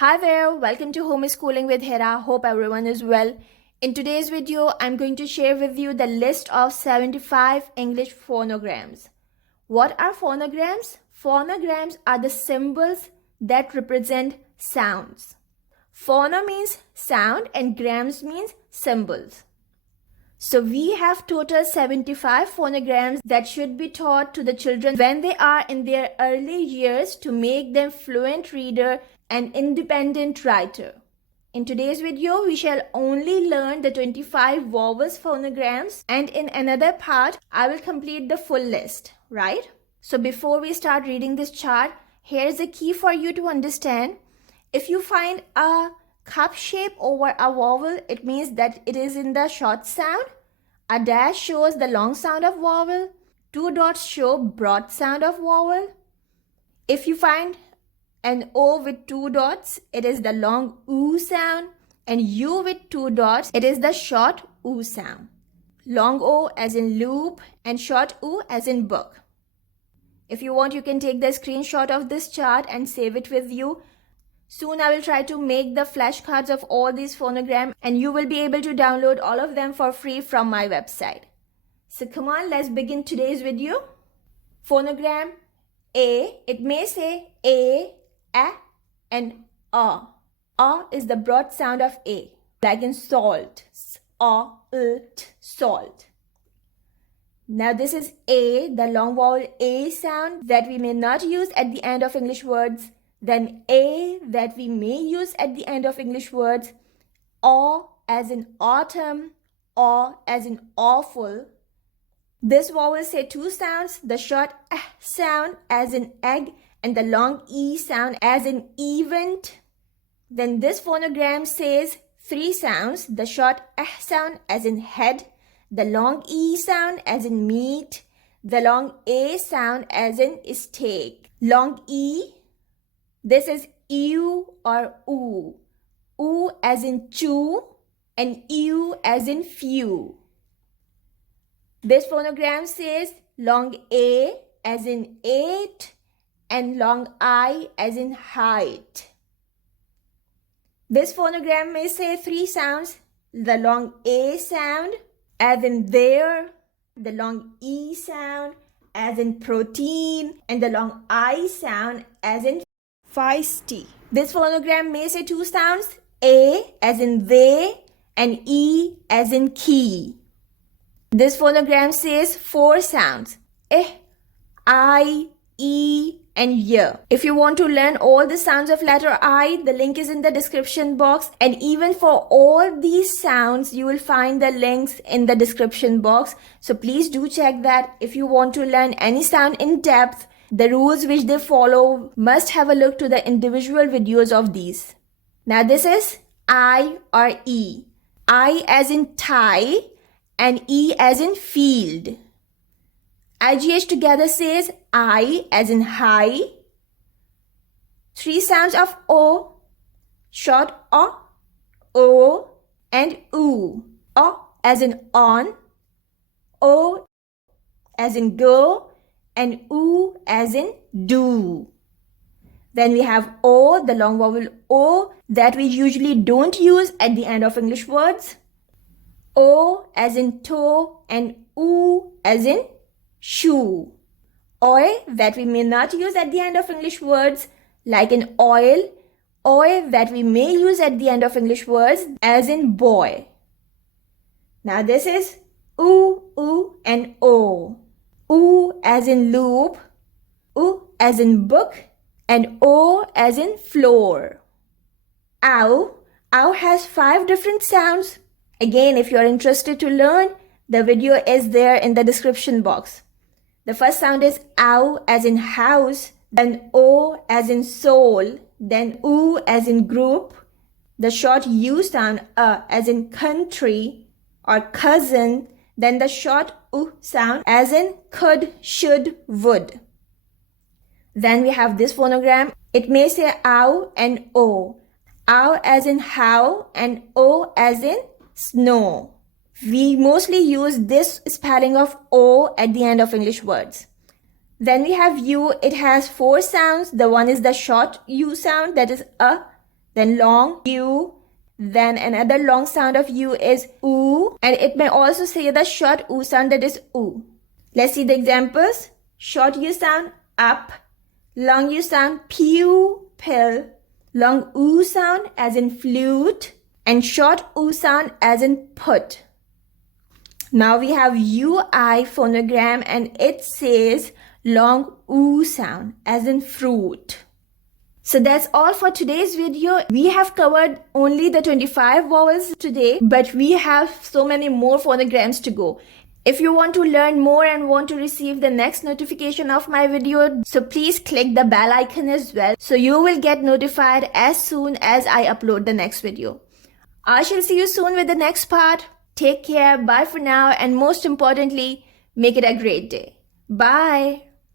Hi there, welcome to Homeschooling with Hera. Hope everyone is well. In today's video, I'm going to share with you the list of 75 English phonograms. What are phonograms? Phonograms are the symbols that represent sounds. Phono means sound and grams means symbols. So we have total 75 phonograms that should be taught to the children when they are in their early years to make them fluent reader and independent writer. In today's video, we shall only learn the 25 vowels phonograms, and in another part, I will complete the full list, right? So before we start reading this chart, here's a key for you to understand. If you find a cup shape over a vowel, it means that it is in the short sound. A dash shows the long sound of vowel. Two dots show broad sound of vowel. If you find an O with two dots, it is the long oo sound, and U with two dots, it is the short oo sound. Long O as in loop and short oo as in book. If you want, you can take the screenshot of this chart and save it with you. Soon I will try to make the flashcards of all these phonograms, and you will be able to download all of them for free from my website. So come on, let's begin today's video. Phonogram A, it may say A, and A. A is the broad sound of A, like in salt. Salt. Now this is A, the long vowel A sound that we may not use at the end of English words. Then A that we may use at the end of English words. O as in autumn, O as in awful. This vowel say two sounds, the short sound as in egg and the long E sound as in event. Then this phonogram says three sounds, the short sound as in head, the long E sound as in meat, the long A sound as in steak. Long E, this is ew or oo. Oo as in chew and ew as in few. This phonogram says long A as in eight and long I as in height. This phonogram may say three sounds, the long A sound as in there, the long E sound as in protein, and the long I sound as in feisty. This phonogram may say two sounds, A as in they and E as in key. This phonogram says four sounds, I, E, and Y. If you want to learn all the sounds of letter I, the link is in the description box. And even for all these sounds, you will find the links in the description box. So please do check that. If you want to learn any sound in depth, the rules which they follow, must have a look to the individual videos of these. Now this is I or E. I as in tie and E as in field. IGH together says I as in high. Three sounds of O, short O, and oo. O as in on, O as in go, and oo as in do. Then we have O, the long vowel O, that we usually don't use at the end of English words. O as in toe and oo as in shoe. Oi that we may not use at the end of English words, like in oil. Oi that we may use at the end of English words, as in boy. Now this is oo, and O. Oo as in loop, oo as in book, and O as in floor. Ow has 5 different sounds. Again, if you are interested to learn, the video is there in the description box. The first sound is ow as in house, then O as in soul, then oo as in group, the short U sound as in country or cousin, then the short oo sound as in could, should, would. Then we have this phonogram. It may say ow and O. Ow as in how and O as in snow. We mostly use this spelling of O at the end of English words. Then we have U. It has 4 sounds. The one is the short U sound, that is a. then long U, then another long sound of U is oo, and it may also say the short oo sound, that is oo. Let's see the examples. Short U sound up, long U sound pupil, long oo sound as in flute, and short oo sound as in put. Now we have UI phonogram and it says long oo sound as in fruit. So that's all for today's video. We have covered only the 25 vowels today, but we have so many more phonograms to go. If you want to learn more and want to receive the next notification of my video, so please click the bell icon as well, so you will get notified as soon as I upload the next video. I shall see you soon with the next part. Take care, bye for now, and most importantly, make it a great day. Bye.